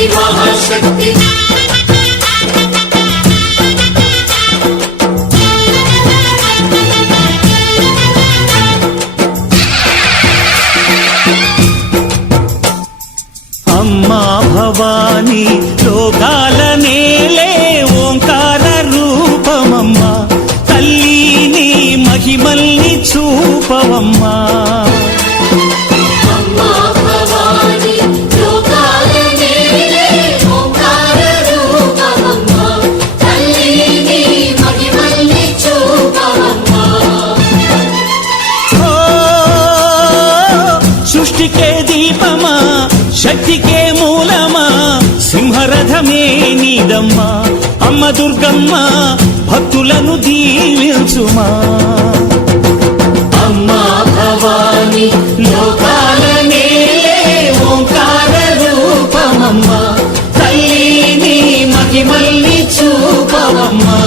శక్తి మహాశక్తి అమ్మా భవాని లోకాల నేలే ఓంకార రూపమమ్మా తల్లిని మహిమల్ని చూపవమ్మా సృష్టికే దీపమా శక్తికే మూలమా సింహరథమే నీదమ్మా అమ్మ దుర్గమ్మ భక్తులను దీవించుమా అమ్మా భవాని లోకాల నేలే ఓంకార రూపమమ్మా తల్లిని మహిమల్ని చూపవమ్మా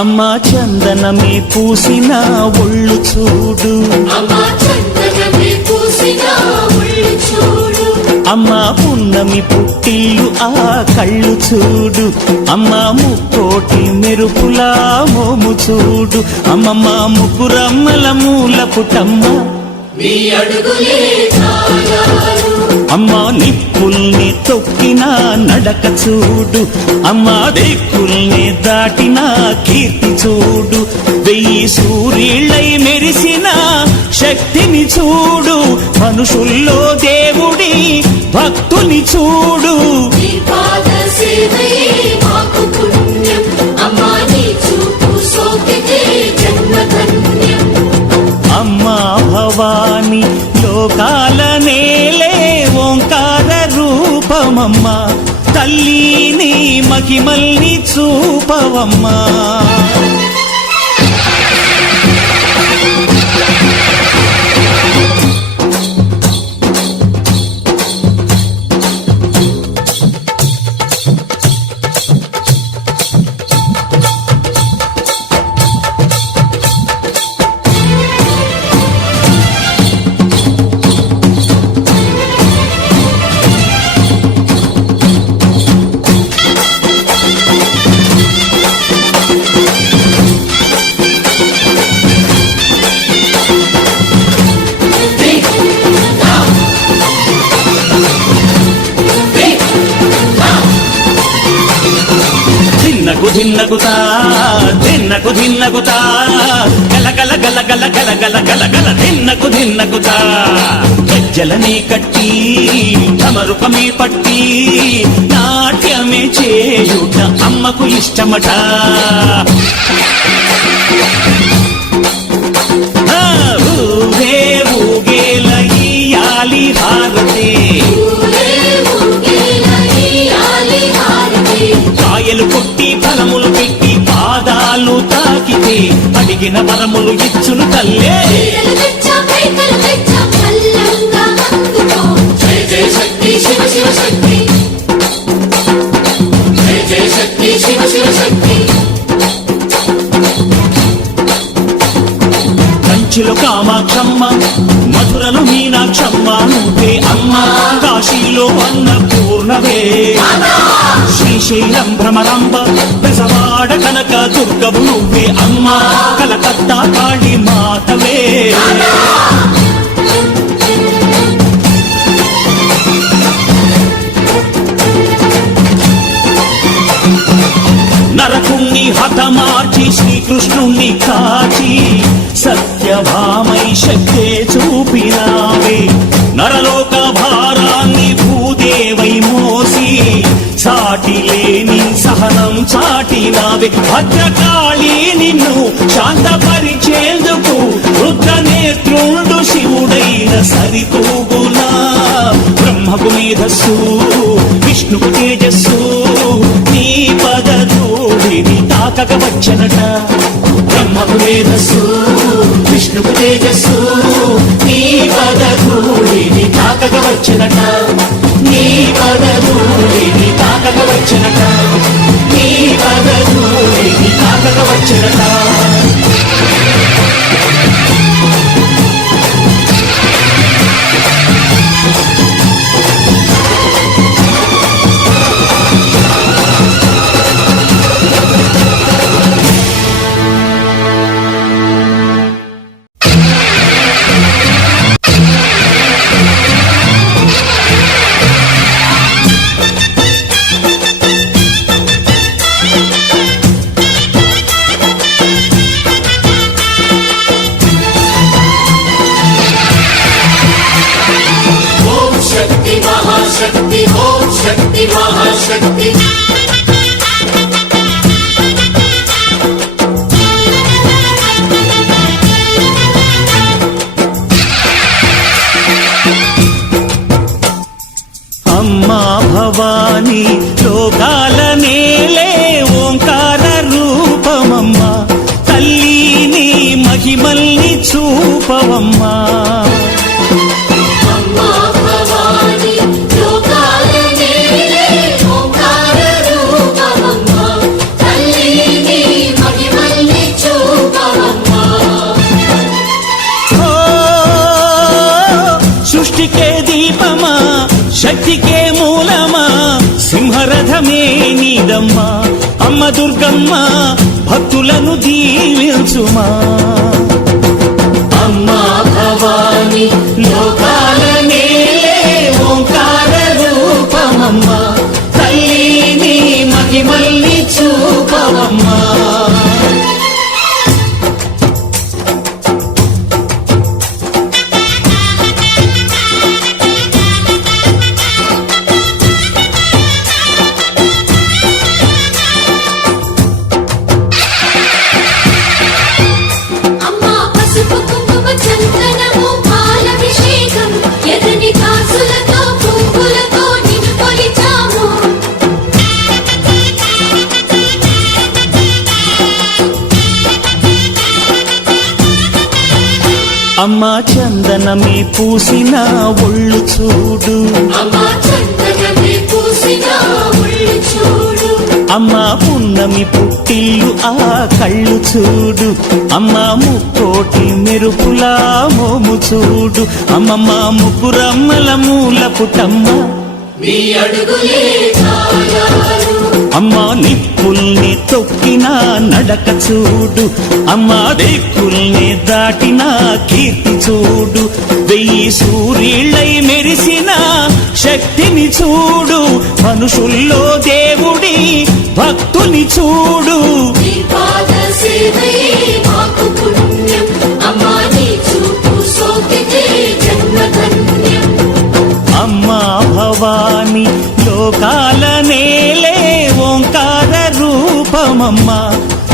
అమ్మా చందనమే పూసిన ఒళ్ళు చూడు అమ్మా పున్నమి పుట్టిల్లు ఆ కళ్ళు చూడు అమ్మా ముక్కోటి మెరుపులా మోము చూడు అమ్మమ్మ ముగ్గురమ్మల మూల పుటమ్మ అమ్మా నిప్పుల్ని తొక్కిన నడక చూడు అమ్మా దిక్కుల్ని దాటిన కీర్తి చూడు 1000 సూర్యుళ్ళై మెరిసిన శక్తిని చూడు మనుషుల్లో దేవుడి భక్తుని చూడు అమ్మా భవాని లోకాల నేలే ఓంకార రూపమమ్మా తల్లిని మహిమల్ని చూపవమ్మా ధిన్నగుతా ధిన్నగుతా గల గల గల గల గల గల గల గల ధిన్నగుతా గజ్జలనే కట్టి తమరుపమే పట్టి నాట్యమే చేయుట అమ్మకు ఇష్టమట ఊరే ఊగేల ఇయ్యాలి హారతి కాయలు కొట్టి ఫలములు పెట్టి పాదాలు తాకితే అడిగిన వరములు ఇచ్చును తల్లే జయ జయ శక్తి శివ శివ శక్తి జయ జయ శక్తి శివ శివ శక్తి కంచిలో కామాక్షమ్మ మధురలో మీనాక్షమ్మ నువ్వే అమ్మ కాశీలో అన్నపూర్ణవే శ్రీశైలం భ్రమరాంబ బెజవాడ కనక దుర్గవు నువ్వే అమ్మ కలకత్తా కాళీ మాతవే నరకుణ్ణి హతమార్చి శ్రీకృష్ణుణ్ణి కాచి సత్యభామై శక్తే చూపినావే నరలోక భారాన్ని భూదేవై మోసి సాటి లేని సహనం చాటినావే భద్రకాళి నిన్ను శాంతపరిచేందుకు రుద్రనేత్రుండు శివుడైన సరితూగులా బ్రహ్మకు మేధస్సు విష్ణుకు తేజస్సు నీ పదధూళిని తాకక వచ్చనట బ్రహ్మకు మేధస్సు విష్ణుకు తేజస్సు నీ పదధూళిని తాకక వచ్చనట నీ పదధూళిని తాకక వచ్చనట నీ పదధూళిని తాకక వచ్చనట शक्ति ओम शक्ति महाशक्ति अम्मा भवानी लोकाल नेले ओंकार रूपमम्मा तल्ली महिमल्नि चूपवम्मा సృష్టికే దీపమా శక్తికే మూలమా సింహరథమే నీదమ్మా అమ్మ దుర్గమ్మ భక్తులను దీవించుమా అమ్మా భవాని లోకాల నేలే ఓంకార రూపమమ్మ తల్లిని మహిమల్ని చూపవమ్మా అమ్మా చందనమే పూసిన ఒళ్ళు చూడు అమ్మా పున్నమి పుట్టిల్లు ఆ కళ్ళు చూడు అమ్మా ముక్కోటి మెరుపులా మోము చూడు అమ్మమ్మ ముగ్గురమ్మల మూల పుటమ్మ అమ్మా నిప్పుల్ని తొక్కిన నడక చూడు అమ్మా దిక్కుల్ని దాటిన కీర్తి చూడు 1000 సూర్యులై మెరిసిన శక్తిని చూడు మనుషుల్లో దేవుడి భక్తుని చూడు అమ్మా భవాని లోకాల నేలే ఓంకార రూపమమ్మ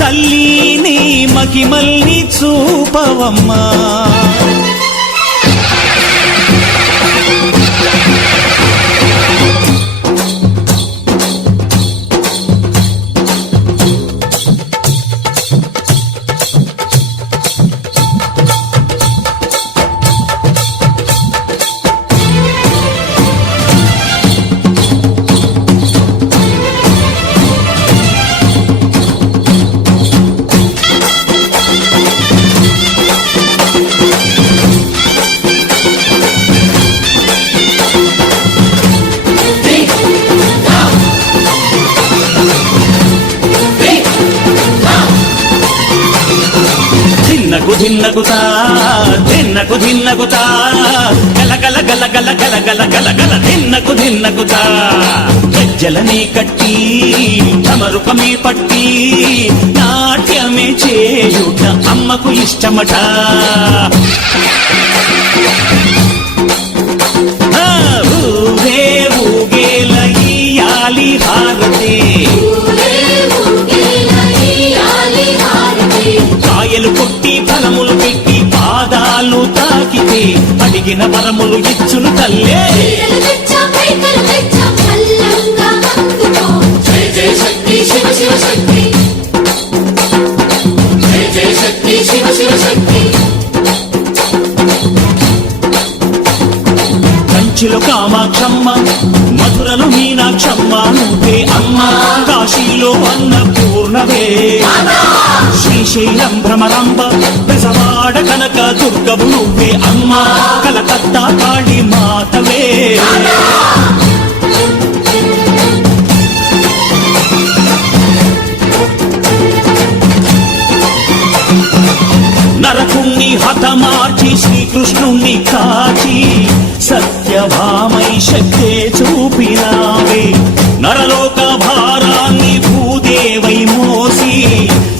తల్లిని మహిమల్ని చూపవమ్మా ధిన్నకుతా ధిన్నకుతా గల గల గల గల గల గల గల గల ధిన్నకుతా గజ్జలనే కట్టి తమరుకమే పట్టి నాట్యమే చేయుట అమ్మకు ఇష్టమట ఊరే ఊగేల ఇయ్యాలి హారతి కాయలు కొట్టి ఫలములు పెట్టి పాదాలు తాకి అడిగితే అడిగిన వరములు ఇచ్చును తల్లే చీరలు తెచ్చాం రైకలు తెచ్చాం చల్లంగా అందుకో జయ జయ శక్తి శివ శివ శక్తి జయ జయ శక్తి శివ శివ శక్తి కంచిలో కామాక్షమ్మ మధురలో మీనాక్షమ్మ నువ్వే అమ్మ కాశీలో అన్నపూర్ణవే శ్రీశైలం భ్రమరాంబ బెజవాడ కనక దుర్గవు నువ్వే అమ్మ కలకత్తా కాళీ మాతవే నరకుణ్ణి హతమార్చి శ్రీకృష్ణుణ్ణి కాచి సత్యభామై శక్తే చూపినావే నరలోక భారాన్ని భూదేవై మోసి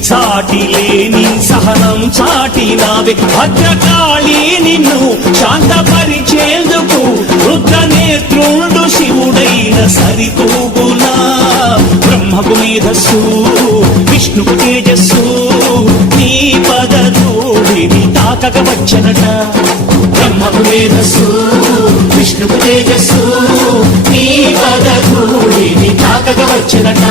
సాటి లేని సహనం చాటినావే భద్రకాళి నిన్ను శాంతపరిచేందుకు రుద్రనేత్రుండు శివుడైన సరితూగునా బ్రహ్మకు మేధస్సు విష్ణుకు తేజస్సు నీ పదధూళిని తాకక వచ్చనట బ్రహ్మకు మేధస్సు విష్ణుకు తేజస్సు నీ పదధూళిని తాకక వచ్చనట